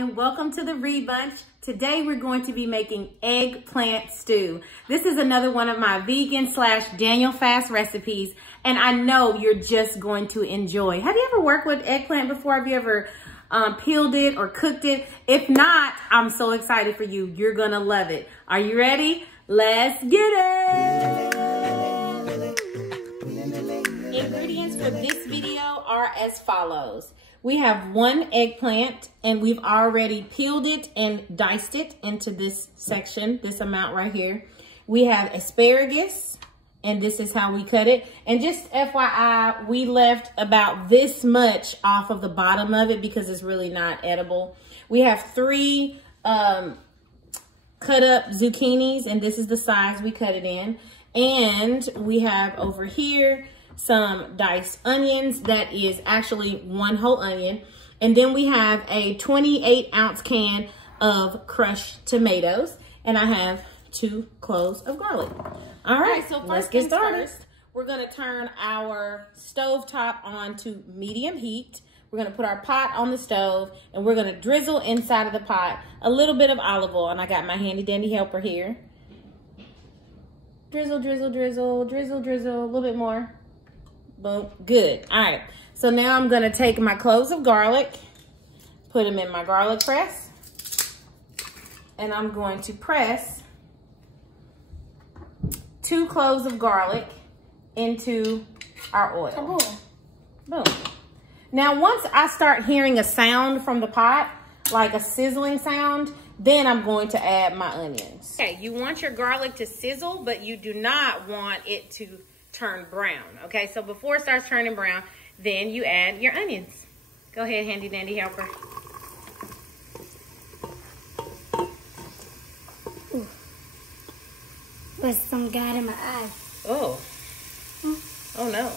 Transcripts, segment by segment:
and welcome to the Reed Bunch. Today we're going to be making eggplant stew. This is another one of my vegan / Daniel fast recipes, and I know you're just going to enjoy. Have you ever worked with eggplant before? Have you ever peeled it or cooked it? If not, I'm so excited for you. You're gonna love it. Are you ready? Let's get it! Ingredients for this video are as follows. We have 1 eggplant, and we've already peeled it and diced it into this section, this amount right here. We have asparagus, and this is how we cut it. And just FYI, we left about this much off of the bottom of it because it's really not edible. We have 3 cut up zucchinis, and this is the size we cut it in. And we have over here some diced onions. That is actually 1 whole onion. And then we have a 28-ounce can of crushed tomatoes. And I have 2 cloves of garlic. All right, so let's get started. We're gonna turn our stove top on to medium heat. We're gonna put our pot on the stove, and we're gonna drizzle inside of the pot a little bit of olive oil. And I got my handy dandy helper here. Drizzle, drizzle, drizzle, drizzle, drizzle, a little bit more. Boom, good. All right, so now I'm gonna take my cloves of garlic, put them in my garlic press, and I'm going to press 2 cloves of garlic into our oil. Boom. Now, once I start hearing a sound from the pot, like a sizzling sound, then I'm going to add my onions. Okay, you want your garlic to sizzle, but you do not want it to turn brown. Okay, so before it starts turning brown, then you add your onions. Go ahead, handy dandy helper. Ooh. There's some got in my eye. Oh. Oh no.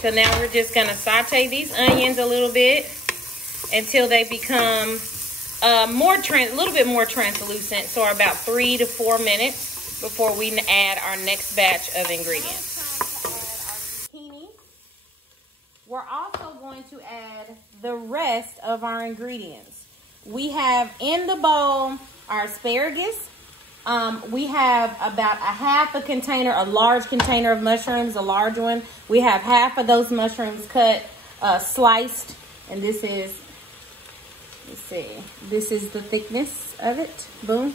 So now we're just gonna saute these onions a little bit until they become a little bit more translucent. So about 3 to 4 minutes before we add our next batch of ingredients. We're also going to add the rest of our ingredients. We have in the bowl our asparagus. We have about a container, a large container of mushrooms, a large one. We have half of those mushrooms cut, sliced, and this is, let's see, this is the thickness of it. Boom.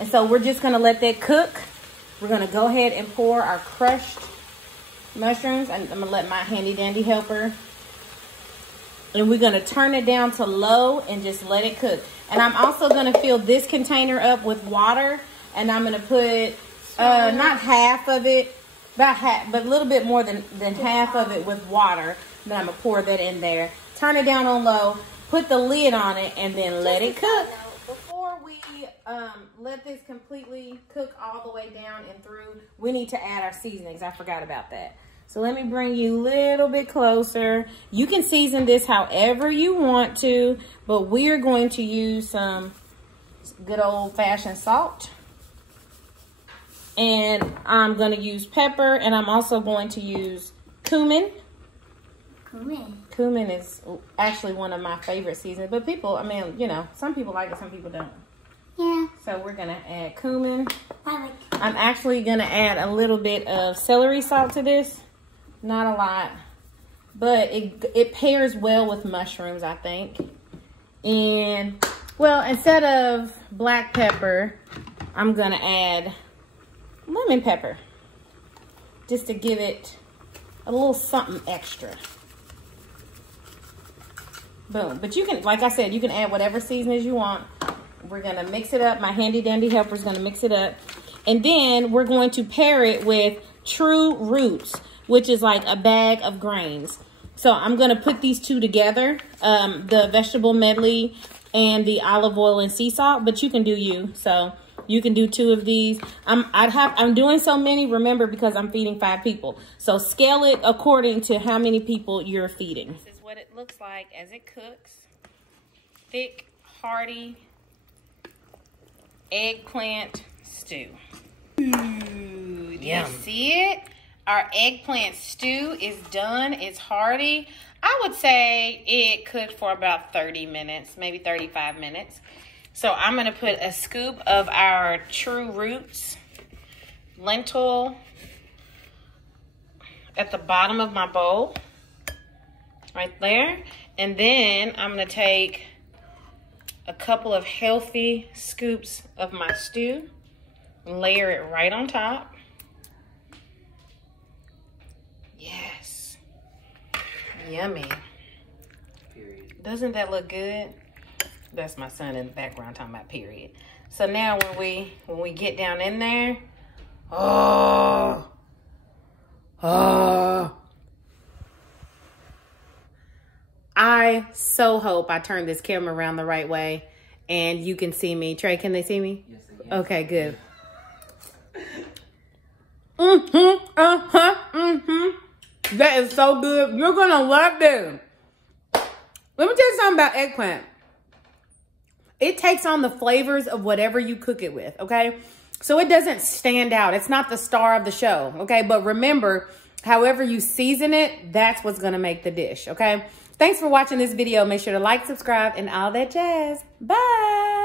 And so we're just gonna let that cook. We're gonna go ahead and pour our crushed mushrooms. I'm gonna let my handy dandy helper, and we're gonna turn it down to low and just let it cook. And I'm also gonna fill this container up with water, and I'm gonna put not half of it, about half, but a little bit more than half of it with water. Then I'm gonna pour that in there, turn it down on low, put the lid on it, and then let it cook. Before we let this completely cook all the way down and through, we need to add our seasonings. I forgot about that. So let me bring you a little bit closer. You can season this however you want to, but we're going to use some good old-fashioned salt. And I'm going to use pepper, and I'm also going to use cumin. Cumin is actually one of my favorite seasonings, but people, I mean, you know, some people like it, some people don't. Yeah. So we're gonna add cumin. I like it. I'm actually gonna add a little bit of celery salt to this. Not a lot, but it pairs well with mushrooms, I think. And, well, instead of black pepper, I'm gonna add lemon pepper, just to give it a little something extra. Boom. But you can, like I said, you can add whatever seasonings you want. We're gonna mix it up. My handy dandy helper is gonna mix it up. And then we're going to pair it with True Roots, which is like a bag of grains. So I'm gonna put these 2 together, the vegetable medley and the olive oil and sea salt, but you can do you. So you can do 2 of these. I'm doing so many, remember, because I'm feeding 5 people. So scale it according to how many people you're feeding. This is what it looks like as it cooks. Thick, hearty eggplant stew. Ooh, do you see it? Our eggplant stew is done. It's hearty. I would say it cooked for about 30 minutes, maybe 35 minutes. So I'm going to put a scoop of our True Roots lentil at the bottom of my bowl, right there. And then I'm going to take a couple of healthy scoops of my stew and layer it right on top. Yes. Yummy. Period. Doesn't that look good? That's my son in the background talking about period. So now when we get down in there, I so hope I turn this camera around the right way and you can see me. Trey, can they see me? Yes, they can. Okay, good. That is so good. You're gonna love this. Let me tell you something about eggplant. It takes on the flavors of whatever you cook it with, okay? So it doesn't stand out. It's not the star of the show, okay? But remember, however you season it, that's what's gonna make the dish, okay? Thanks for watching this video. Make sure to like, subscribe, and all that jazz. Bye.